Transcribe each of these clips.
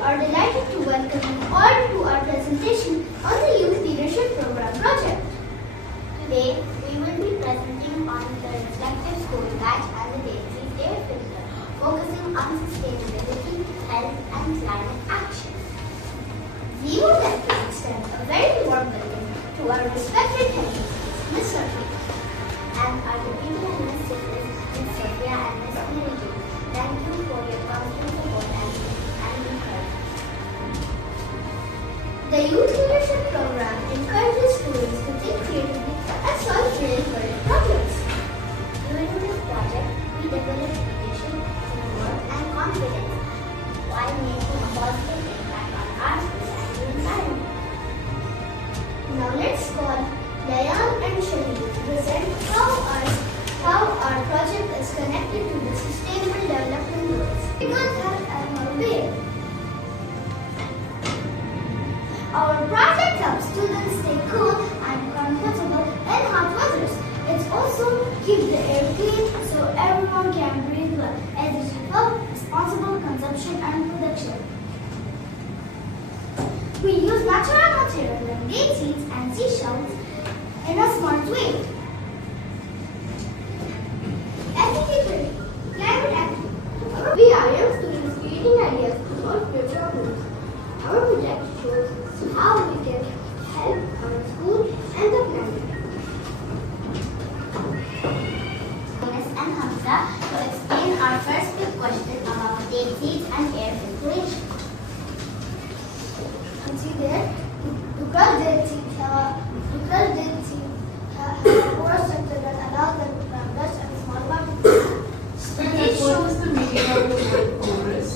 are delighted to welcome you all to our presentation on the Youth Leadership Program project. Today, we will be presenting on the reflective school batch as a Daisy's air filter, focusing on sustainability, health, and climate action. We would like to extend a very warm welcome to our respected head teachers, Ms.Hajara, and our deputy administrators, Ms. Sophia and Ms. Janaki. Thank you for your constant support and encouragement. The Youth Leadership Program encourages students to think creatively and solve real world problems. During this project, we develop leadership, teamwork, and confidence while making a positive impact on our school and the environment. Now let's call Dayan and Shani to present how our project is connected to the Sustainable Development Goals. Because that and our way. Our project helps students stay cool and comfortable in hot weather. It also keeps the air clean so everyone can breathe well, as it helps responsible consumption and production. We use natural material like date seeds and seashells in a smart way. Ethically, climate action. We are young students creating ideas to solve future problems. Our project shows how we can help our school and the planet. Ms. and Hamza to explain our first big question about date seeds and air filtration. See there, because date seeds have a porous structure that allows them to grab dust and small particles. Studies show What is the meaning of the word porous?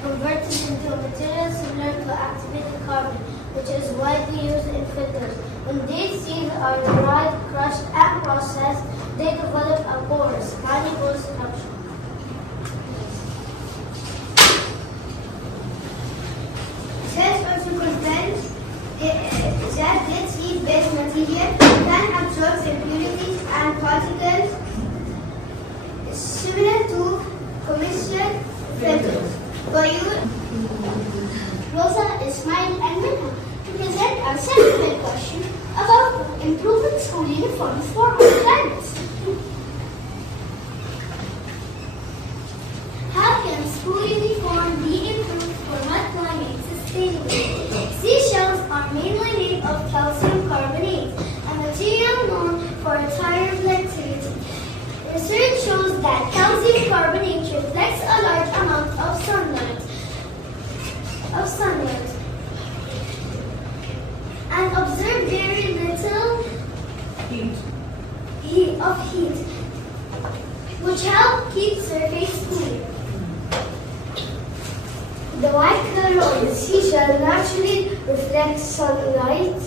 converted into a material similar to activated carbon, which is widely used in filters. When date seeds are dried, crushed, and processed, they develop a porous, malleable structure. Research also confirms that date seed-based material can absorb impurities and particles similar to commercial filters. For you, Rosa, Ismail, and Minna to present our second question about improving school uniforms for our climates. How can school uniform be improved for wet climate sustainably? Seashells are mainly made of calcium carbonate, a material known for its high reflectivity. Research shows that calcium carbonate reflects a large amount of sunlight and observe very little heat, which help keep surface cool. The white color of the seashell naturally reflects sunlight.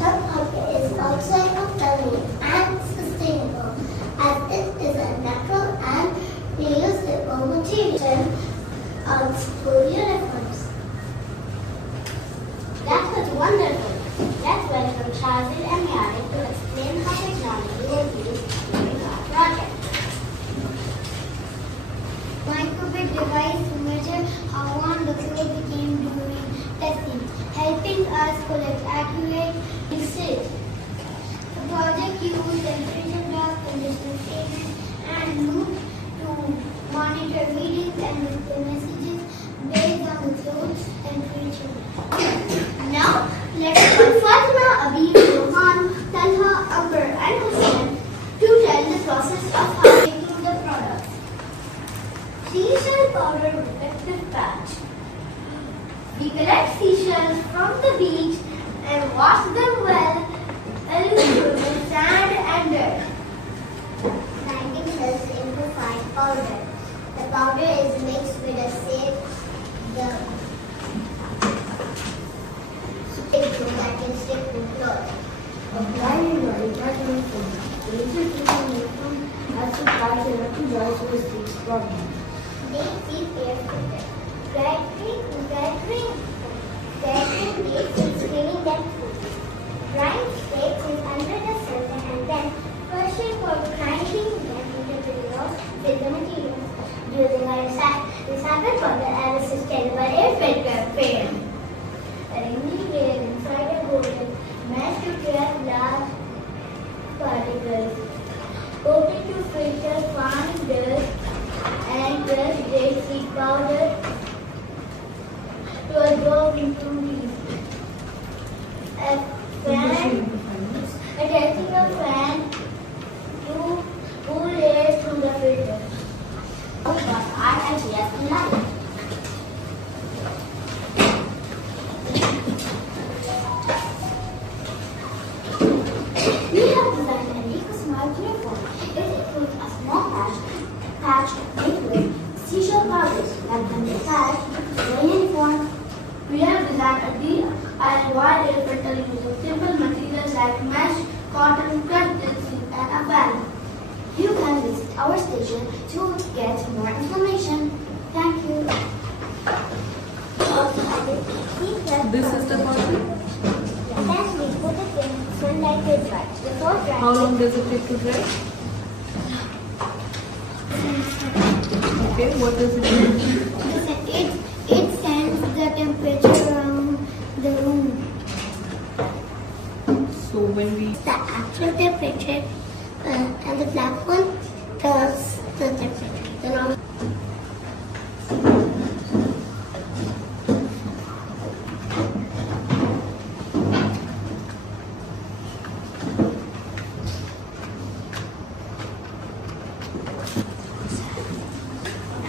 Subculture is outside of the loop and sustainable, as it is a natural and reusable material on school uniforms. That was wonderful. Let's welcome Shazil and Yari to explain how technology was used during our project. Microbit device to measure how one looks like became during testing, helping us collect accurate research. The project used temperature graph, condition statements, and loop to monitor readings and display messages based on the clothes temperature. Now, let's call Fatima, Abib, Rohan, Talha, Akbar, and Hussain to tell the process of how making the product. Seashell powder reflective patch. We collect seashells from the beach and wash them well with sand and dirt. Grinding cells into fine powder. The powder is mixed with a safe glue that can stick to cloth. Applying the attachment foam. The laser uniform has to pass electrolytes to the stage problem. Date seed air filter. Gathering dates and screening them. grind sticks in under the surface and then pushing for grinding them into the rolls with the materials using a recycled bottle as a sustainable air filter frame. Arranging layers inside a golden mesh to trap large particles. Hoping to filter fine dust and crushed seed powder to absorb into these. Attaching a fan to cool air through the filter. What are ideas in life? We have designed an eco-smart uniform. It includes a small patch made with seashell powders that can be attached to the uniform. We have designed a DIY air filter using simple materials like mesh, cotton, crushed seed, and a fan. You can visit our station to get more information. Thank you. This is the bottle. Then we put it in sunlight to dry. Before drying, How long does it take to dry? Okay, what does it do? It sends the temperature around the room. So when we the actual temperature and the black one tells the temperature. The normal.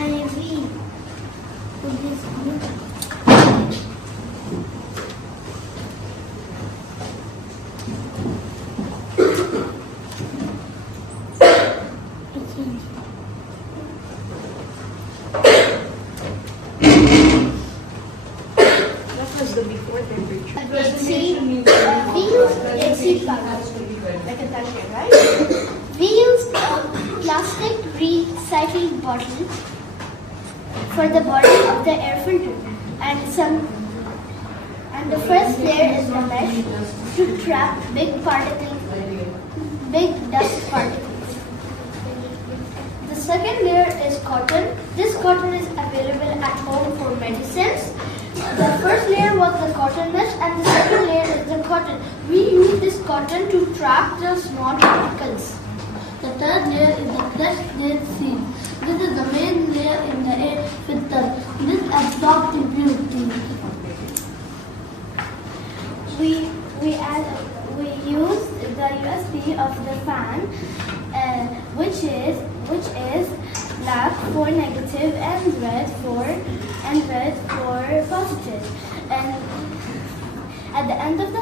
And if we put this on, what was the before temperature? we use a plastic recycled bottle for the body of the air filter, and the first layer is the mesh to trap big dust particles. The second layer is cotton. This cotton is available at home for medicines. The first layer was the cotton mesh, and the second layer is the cotton. We use this cotton to trap the small particles. The third layer is the crushed seed. This is the main layer in the air filter. This absorbs impurities. We use the USB of the fan, which is black for negative and red for positive. And at the end of the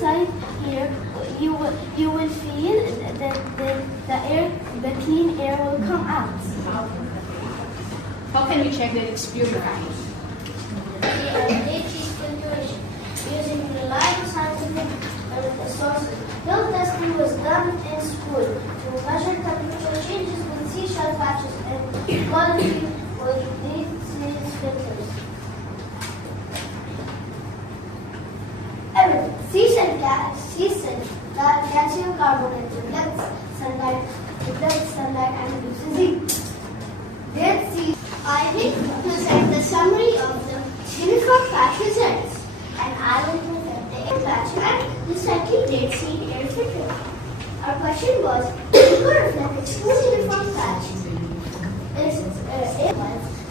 side here, you will feel that the clean air will come out. How can we check that it's purified? Using reliable scientific sources. No testing was done in school to measure temperature changes with seashell patches and quality with these filters. Seashell calcium carbonate reflects sunlight and reduces heat. Dead sea. I will present the summary of the uniform patch results, and I will present the air patch and the recycling dead sea air filter. Our question was, eco-reflective school uniform patch is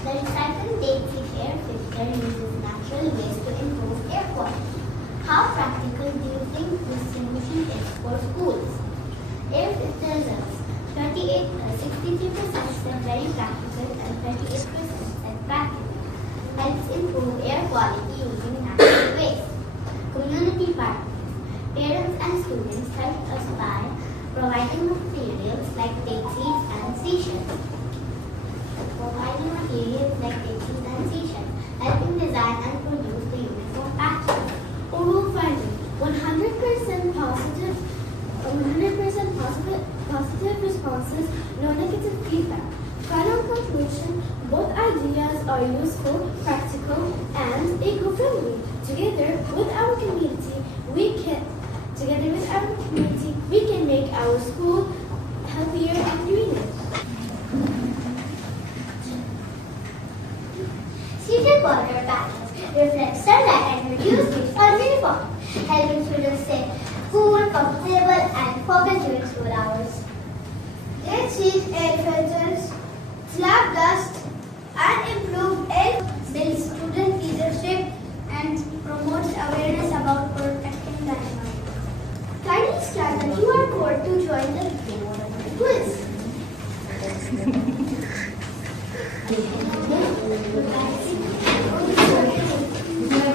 The recycled dead sea air filter uses natural waste to improve air quality. How practical do you think this solution is for schools? Air filter results. 63% are very practical and 38% are practical. Helps improve air quality using natural waste. Community partners. Parents and students help us by providing materials like dead seeds and seashells. Helping design and produce the uniform patches. oral finding. 100% positive responses, no negative feedback. Final conclusion, both ideas ideas are useful, practical, and eco-friendly. Together with our community, we can make our school healthier and greener. Seated water patterns reflect sunlight and reduce heat on uniform, helping students stay cool, comfortable, and focused during school hours. They seat air filters, slab dust, and improved air builds student leadership and promotes awareness about protecting the environment. Kindly scan the QR code to join the quiz. I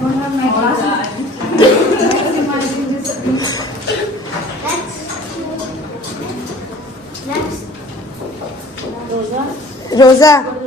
don't have my glasses. Next. Rosa.